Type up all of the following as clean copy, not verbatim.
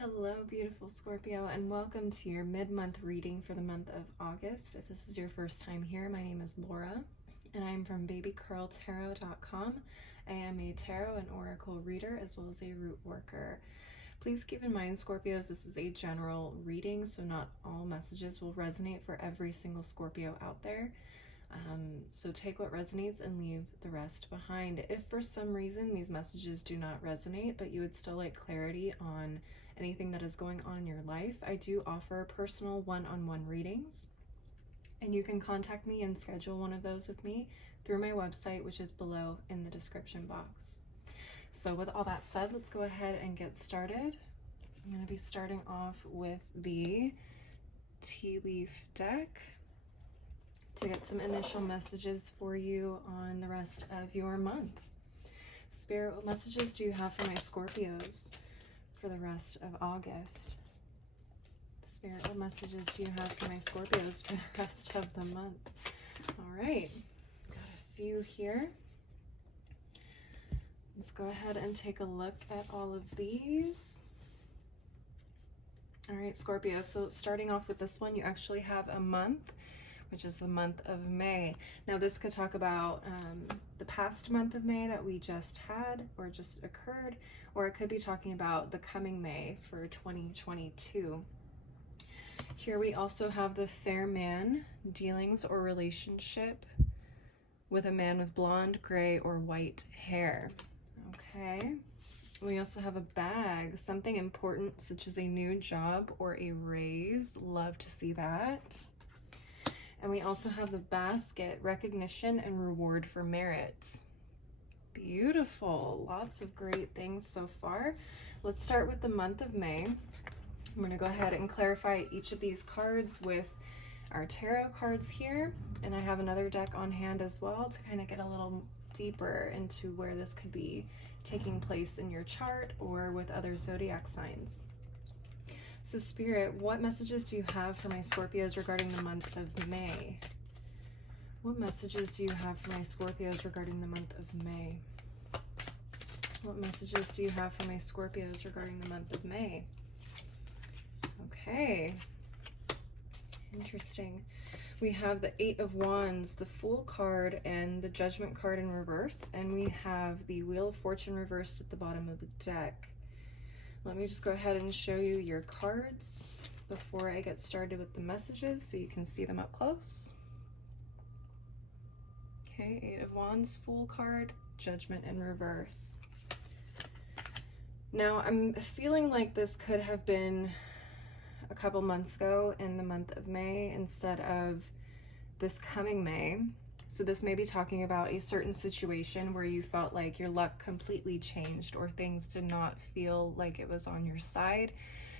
Hello, beautiful Scorpio, and welcome to your mid-month reading for the month of August. If this is your first time here, my name is Laura, and I am from babycurltarot.com. I am a tarot and oracle reader as well as a root worker. Please keep in mind, Scorpios, this is a general reading, so not all messages will resonate for every single Scorpio out there. So take what resonates and leave the rest behind. If for some reason these messages do not resonate, but you would still like clarity on anything that is going on in your life, I do offer personal one-on-one readings, and you can contact me and schedule one of those with me through my website, which is below in the description box. So with all that said, let's go ahead and get started. I'm going to be starting off with the tea leaf deck to get some initial messages for you on the rest of your month. Spirit, what messages do you have for my Scorpios for the rest of August? Spirit, what messages do you have for my Scorpios for the rest of the month? All right, got a few here. Let's go ahead and take a look at all of these. All right, Scorpio, so starting off with this one, you actually have a month, which is the month of May. Now this could talk about the past month of May that we just had or just occurred, or it could be talking about the coming May for 2022. Here we also have the fair man, dealings or relationship with a man with blonde, gray, or white hair. Okay. We also have a bag, something important such as a new job or a raise. Love to see that. And we also have the basket, recognition and reward for merit. Beautiful. Lots of great things so far. Let's start with the month of May. I'm going to go ahead and clarify each of these cards with our tarot cards here. And I have another deck on hand as well to kind of get a little deeper into where this could be taking place in your chart or with other zodiac signs. So Spirit, what messages do you have for my Scorpios regarding the month of May? What messages do you have for my Scorpios regarding the month of May? What messages do you have for my Scorpios regarding the month of May? Okay. Interesting. We have the Eight of Wands, the Fool card, and the Judgment card in reverse. And we have the Wheel of Fortune reversed at the bottom of the deck. Let me just go ahead and show you your cards before I get started with the messages so you can see them up close. Okay, Eight of Wands, Fool card, Judgment in reverse. Now, I'm feeling like this could have been a couple months ago in the month of May instead of this coming May. So this may be talking about a certain situation where you felt like your luck completely changed or things did not feel like it was on your side,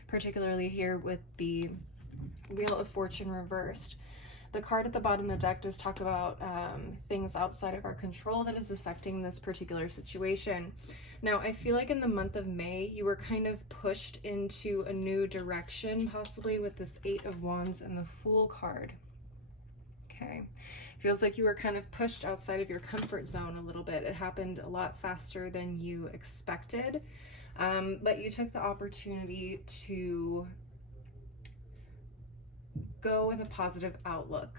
particularly here with the Wheel of Fortune reversed. The card at the bottom of the deck does talk about things outside of our control that is affecting this particular situation. Now, I feel like in the month of May, you were kind of pushed into a new direction, possibly with this Eight of Wands and the Fool card. Okay. Feels like you were kind of pushed outside of your comfort zone a little bit. It happened a lot faster than you expected, but you took the opportunity to go with a positive outlook.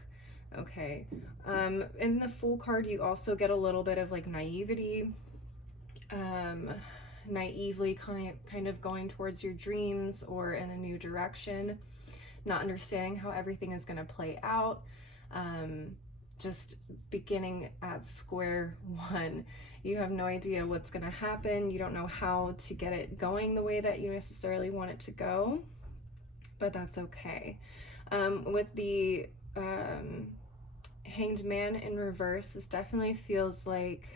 Okay. In the Fool card, you also get a little bit of like naivety, naively kind of going towards your dreams or in a new direction, not understanding how everything is going to play out. Just beginning at square one. You have no idea what's going to happen. You don't know how to get it going the way that you necessarily want it to go, but that's okay. With the Hanged Man in reverse, this definitely feels like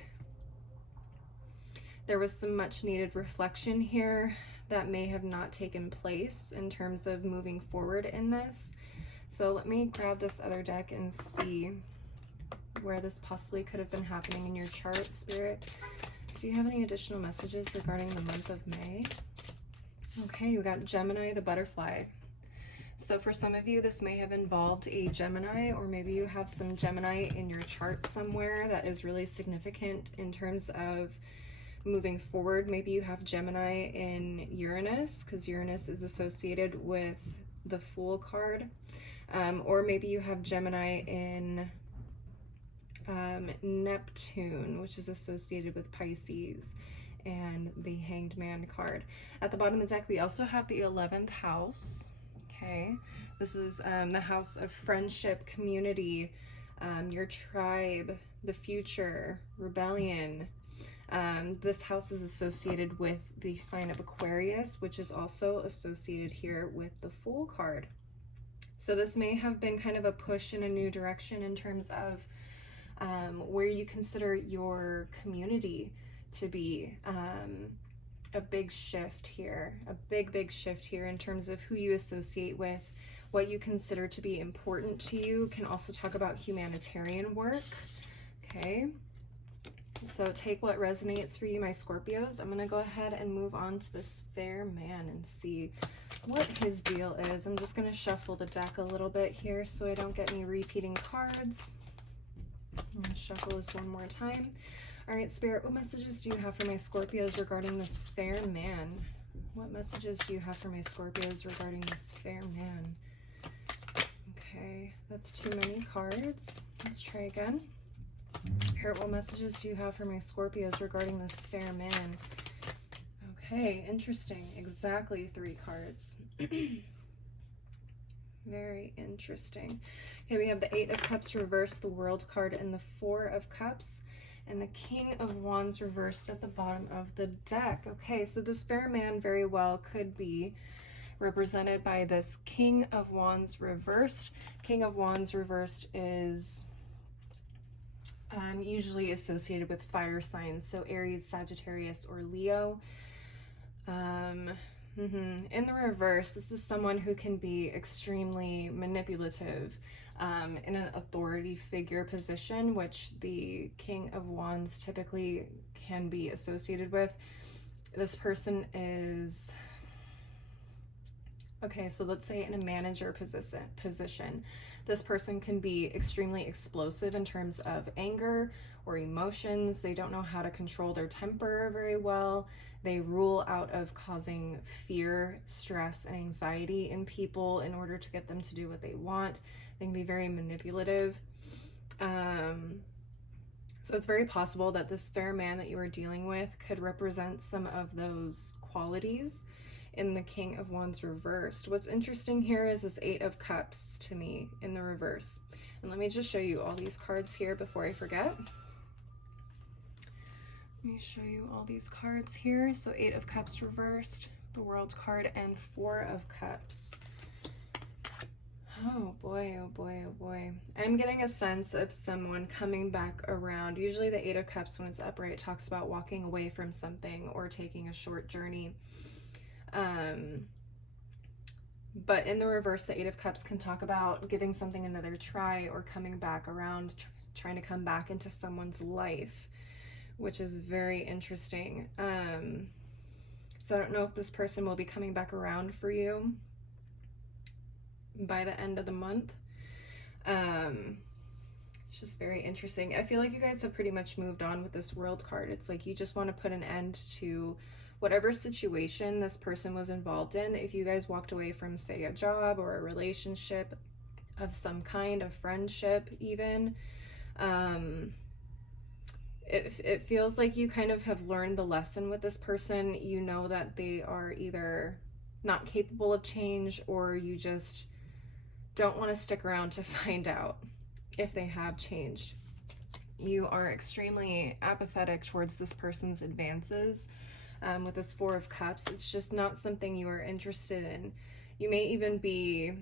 there was some much needed reflection here that may have not taken place in terms of moving forward in this. So let me grab this other deck and see where this possibly could have been happening in your chart, Spirit. Do you have any additional messages regarding the month of May? Okay, we got Gemini, the butterfly. So for some of you, this may have involved a Gemini, or maybe you have some Gemini in your chart somewhere that is really significant in terms of moving forward. Maybe you have Gemini in Uranus, because Uranus is associated with the Fool card. Or maybe you have Gemini in Neptune, which is associated with Pisces, and the Hanged Man card. At the bottom of the deck, we also have the 11th house. Okay, this is the house of friendship, community, your tribe, the future, rebellion. This house is associated with the sign of Aquarius, which is also associated here with the Fool card. So this may have been kind of a push in a new direction in terms of where you consider your community to be. A big shift here, a big shift here in terms of who you associate with, what you consider to be important to you. Can also talk about humanitarian work. Okay, so take what resonates for you, my Scorpios. I'm gonna go ahead and move on to this fair man and see what his deal is. I'm just gonna shuffle the deck a little bit here so I don't get any repeating cards. I'm gonna shuffle this one more time. All right, Spirit, what messages do you have for my Scorpios regarding this fair man? What messages do you have for my Scorpios regarding this fair man? Okay, that's too many cards. Let's try again. Spirit, what messages do you have for my Scorpios regarding this fair man? Okay, interesting. Exactly 3 cards. Very interesting. Okay, we have the 8 of Cups reversed, the World card, and the 4 of Cups, and the King of Wands reversed at the bottom of the deck. Okay, so this fair man very well could be represented by this King of Wands reversed. King of Wands reversed is usually associated with fire signs, so Aries, Sagittarius, or Leo. In the reverse, this is someone who can be extremely manipulative in an authority figure position, which the King of Wands typically can be associated with. This person is, okay, so let's say in a manager position, this person can be extremely explosive in terms of anger or emotions. They don't know how to control their temper very well. They rule out of causing fear, stress, and anxiety in people in order to get them to do what they want. They can be very manipulative. So it's very possible that this fair man that you are dealing with could represent some of those qualities in the King of Wands reversed. What's interesting here is this 8 of Cups to me in the reverse. And let me just show you all these cards here before I forget. Let me show you all these cards here. So 8 of Cups reversed, the World card, and 4 of Cups. Oh boy, oh boy, oh boy. I'm getting a sense of someone coming back around. Usually the 8 of Cups, when it's upright, talks about walking away from something or taking a short journey. But in the reverse, the 8 of Cups can talk about giving something another try or coming back around, trying to come back into someone's life, which is very interesting. So I don't know if this person will be coming back around for you by the end of the month. It's just very interesting. I feel like you guys have pretty much moved on with this World card. It's like you just want to put an end to whatever situation this person was involved in. If you guys walked away from, say, a job or a relationship of some kind, of friendship even, it feels like you kind of have learned the lesson with this person. You know that they are either not capable of change, or you just don't want to stick around to find out if they have changed. You are extremely apathetic towards this person's advances. With this 4 of Cups, it's just not something you are interested in. You may even be,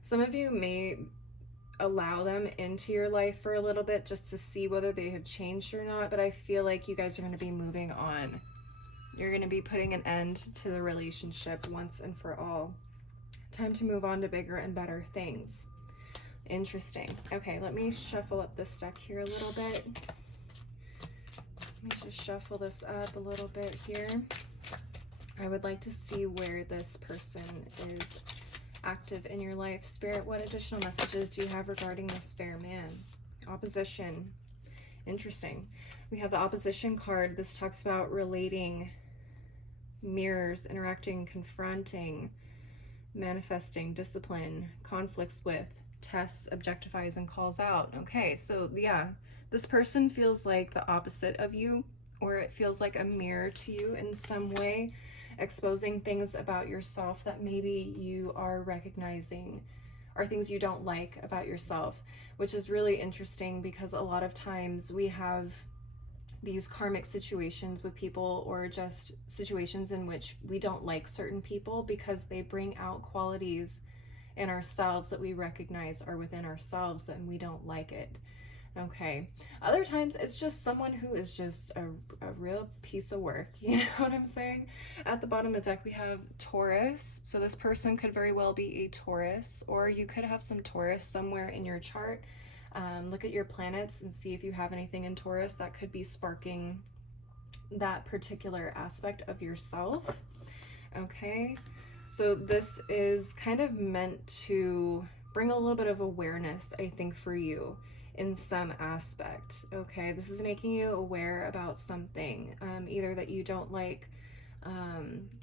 some of you may allow them into your life for a little bit just to see whether they have changed or not, but I feel like you guys are going to be moving on. You're going to be putting an end to the relationship once and for all. Time to move on to bigger and better things. Interesting. Okay, let me shuffle up this deck here a little bit. Let me just shuffle this up a little bit here. I would like to see where this person is active in your life. Spirit, what additional messages do you have regarding this fair man? Opposition, interesting. We have the opposition card. This talks about relating, mirrors, interacting, confronting, manifesting, discipline, conflicts with, tests, objectifies, and calls out. Okay, so yeah, this person feels like the opposite of you, or it feels like a mirror to you in some way, exposing things about yourself that maybe you are recognizing are things you don't like about yourself, which is really interesting because a lot of times we have these karmic situations with people, or just situations in which we don't like certain people because they bring out qualities in ourselves that we recognize are within ourselves and we don't like it. Okay. Other times it's just someone who is just a real piece of work. You know what I'm saying? At the bottom of the deck, we have Taurus. So this person could very well be a Taurus, or you could have some Taurus somewhere in your chart. Look at your planets and see if you have anything in Taurus that could be sparking that particular aspect of yourself. Okay. So this is kind of meant to bring a little bit of awareness, I think, for you in some aspect. Okay, this is making you aware about something, either that you don't like,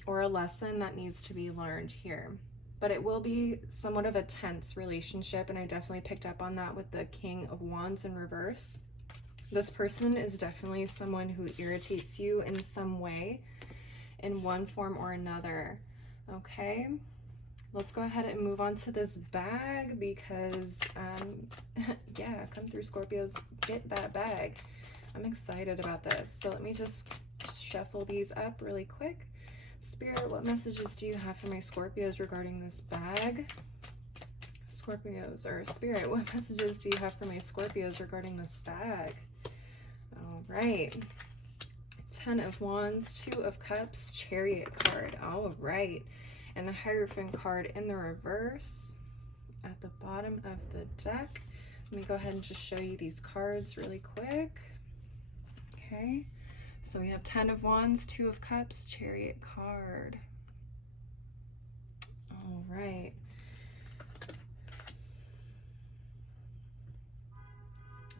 or a lesson that needs to be learned here. But it will be somewhat of a tense relationship, and I definitely picked up on that with the King of Wands in reverse. This person is definitely someone who irritates you in some way, in one form or another. Okay, let's go ahead and move on to this bag because, yeah, come through, Scorpios, get that bag. I'm excited about this. So let me just shuffle these up really quick. Spirit, what messages do you have for my Scorpios regarding this bag? Scorpios, or Spirit, what messages do you have for my Scorpios regarding this bag? All right. 10 of Wands, 2 of Cups, Chariot card. All right. And the Hierophant card in the reverse at the bottom of the deck. Let me go ahead and just show you these cards really quick. Okay. So we have 10 of Wands, 2 of Cups, Chariot card. All right.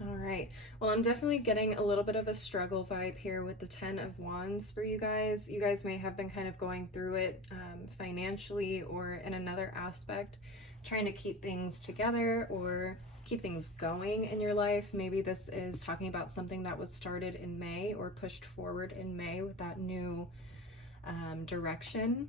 All right. Well, I'm definitely getting a little bit of a struggle vibe here with the 10 of Wands for you guys. You guys may have been kind of going through it financially or in another aspect, trying to keep things together or keep things going in your life. Maybe this is talking about something that was started in May or pushed forward in May with that new direction.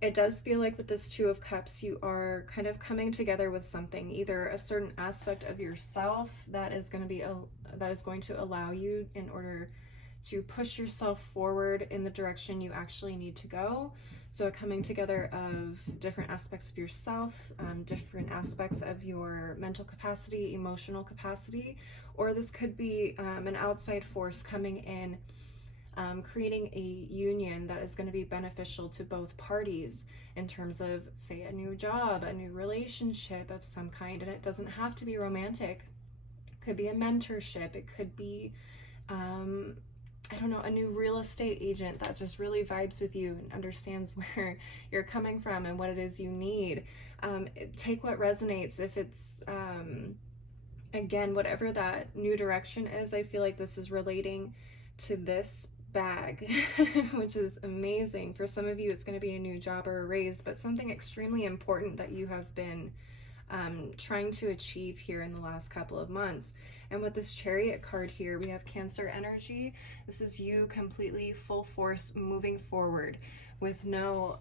It does feel like with this 2 of Cups, you are kind of coming together with something, either a certain aspect of yourself that is going to allow you in order to push yourself forward in the direction you actually need to go. So a coming together of different aspects of yourself, different aspects of your mental capacity, emotional capacity, or this could be an outside force coming in, creating a union that is going to be beneficial to both parties in terms of, say, a new job, a new relationship of some kind. And it doesn't have to be romantic. It could be a mentorship. It could be, I don't know, a new real estate agent that just really vibes with you and understands where you're coming from and what it is you need. Take what resonates. If it's, again, whatever that new direction is, I feel like this is relating to this bag, which is amazing. For some of you, it's going to be a new job or a raise, but something extremely important that you have been trying to achieve here in the last couple of months. And with this Chariot card here, we have Cancer energy. This is you completely full force moving forward with no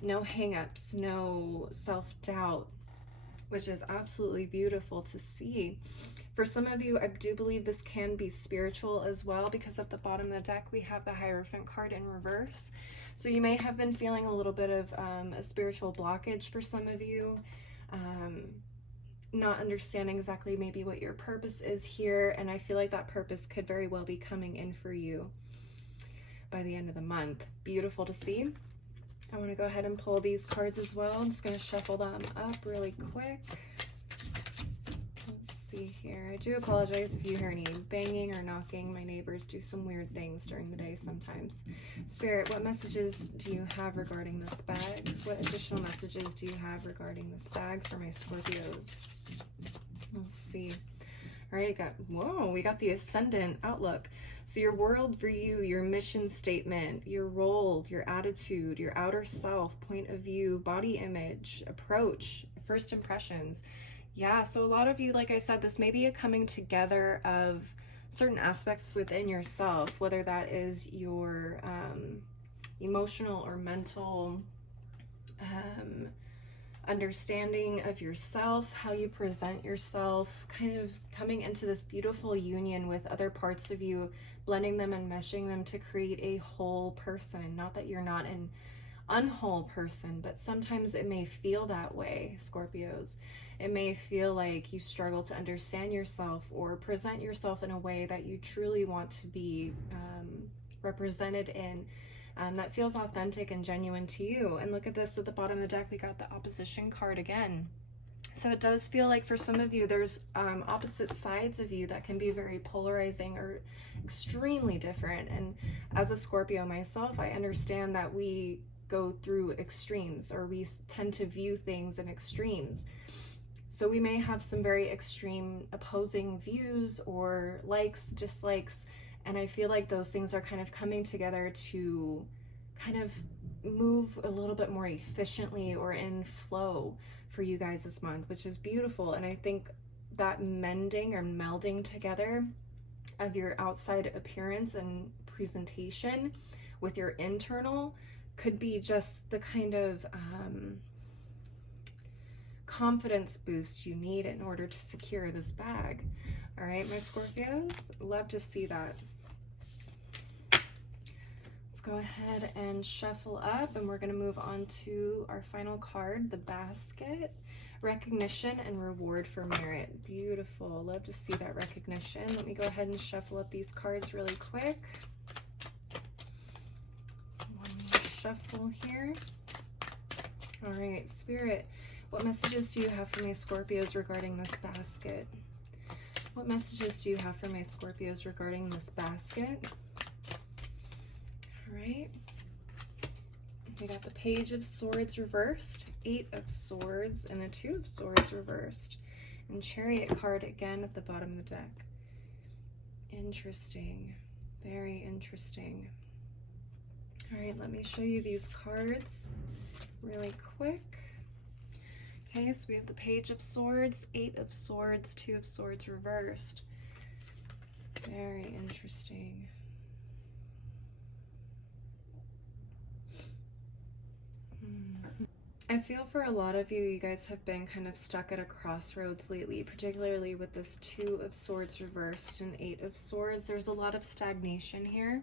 hang-ups, no self-doubt, which is absolutely beautiful to see. For some of you, I do believe this can be spiritual as well, because at the bottom of the deck, we have the Hierophant card in reverse. So you may have been feeling a little bit of a spiritual blockage for some of you, not understanding exactly maybe what your purpose is here. And I feel like that purpose could very well be coming in for you by the end of the month. Beautiful to see. I want to go ahead and pull these cards as well. I'm just going to shuffle them up really quick. Let's see here. I do apologize if you hear any banging or knocking. My neighbors do some weird things during the day sometimes. Spirit, what messages do you have regarding this bag? What additional messages do you have regarding this bag for my Scorpios? Let's see. All right, we got the ascendant outlook. So your worldview, your mission statement, your role, your attitude, your outer self, point of view, body image, approach, first impressions. Yeah, so a lot of you, like I said, this may be a coming together of certain aspects within yourself, whether that is your emotional or mental understanding of yourself, how you present yourself, kind of coming into this beautiful union with other parts of you, blending them and meshing them to create a whole person. Not that you're not an unwhole person, but sometimes it may feel that way, Scorpios. It may feel like you struggle to understand yourself or present yourself in a way that you truly want to be represented in. That feels authentic and genuine to you. And look at this, at the bottom of the deck, we got the opposition card again. So it does feel like for some of you, there's opposite sides of you that can be very polarizing or extremely different. And as a Scorpio myself, I understand that we go through extremes, or we tend to view things in extremes. So we may have some very extreme opposing views or likes, dislikes, and I feel like those things are kind of coming together to kind of move a little bit more efficiently or in flow for you guys this month, which is beautiful. And I think that mending or melding together of your outside appearance and presentation with your internal could be just the kind of confidence boost you need in order to secure this bag. All right, my Scorpios, love to see that. Let's go ahead and shuffle up, and we're going to move on to our final card, the basket. Recognition and reward for merit. Beautiful. Love to see that recognition. Let me go ahead and shuffle up these cards really quick. One more shuffle here. All right, Spirit, what messages do you have for my Scorpios regarding this basket? What messages do you have for my Scorpios regarding this basket? All right. We got the Page of Swords reversed, 8 of Swords, and the 2 of Swords reversed. And Chariot card again at the bottom of the deck. Interesting. Very interesting. All right, let me show you these cards really quick. Okay, so we have the Page of Swords, 8 of Swords, 2 of Swords reversed. Very interesting. I feel for a lot of you, you guys have been kind of stuck at a crossroads lately, particularly with this 2 of Swords reversed and 8 of Swords. There's a lot of stagnation here.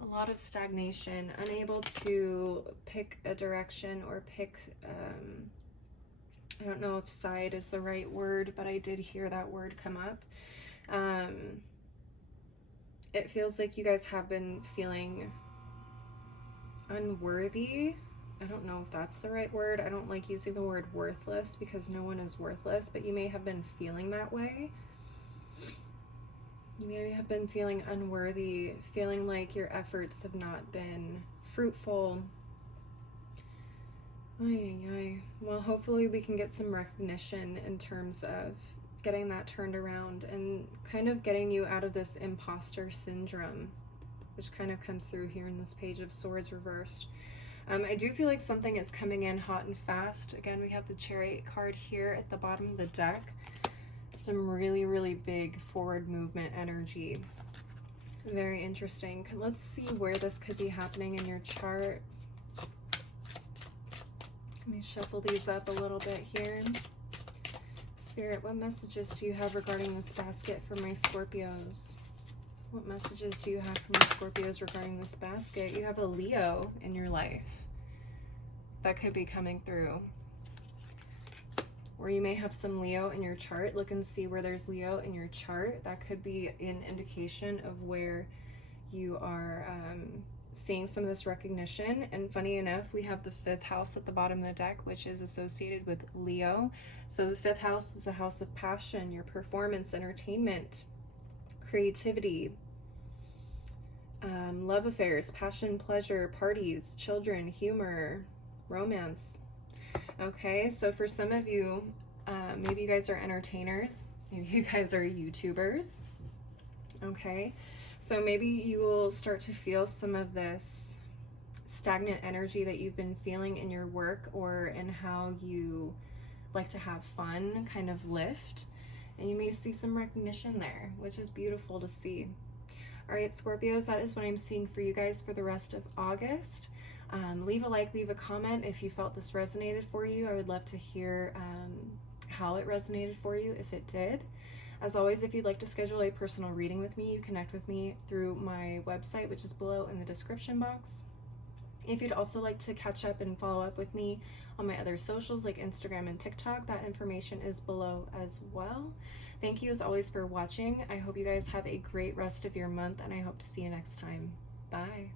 A lot of stagnation, unable to pick a direction or pick, I don't know if side is the right word, but I did hear that word come up. It feels like you guys have been feeling unworthy. I don't know if that's the right word. I don't like using the word worthless because no one is worthless, but you may have been feeling that way. You may have been feeling unworthy, feeling like your efforts have not been fruitful. Well, hopefully we can get some recognition in terms of getting that turned around and kind of getting you out of this imposter syndrome, which kind of comes through here in this Page of Swords reversed. I do feel like something is coming in hot and fast. Again, we have the Chariot card here at the bottom of the deck. Some really, really big forward movement energy. Very interesting. Let's see where this could be happening in your chart. Let me shuffle these up a little bit here. Spirit, what messages do you have regarding this basket for my Scorpios? What messages do you have for my Scorpios regarding this basket? You have a Leo in your life that could be coming through. Or you may have some Leo in your chart. Look and see where there's Leo in your chart. That could be an indication of where you are seeing some of this recognition. And funny enough, we have the 5th house at the bottom of the deck, which is associated with Leo. So the 5th house is the house of passion, your performance, entertainment, creativity, love affairs, passion, pleasure, parties, children, humor, romance. Okay, so for some of you, maybe you guys are entertainers. Maybe you guys are YouTubers. Okay, so maybe you will start to feel some of this stagnant energy that you've been feeling in your work or in how you like to have fun kind of lift, and you may see some recognition there, which is beautiful to see. All right, Scorpios, that is what I'm seeing for you guys for the rest of August. Leave a like, leave a comment if you felt this resonated for you. I would love to hear how it resonated for you if it did. As always, if you'd like to schedule a personal reading with me, you connect with me through my website, which is below in the description box. If you'd also like to catch up and follow up with me on my other socials like Instagram and TikTok, that information is below as well. Thank you as always for watching. I hope you guys have a great rest of your month, and I hope to see you next time. Bye.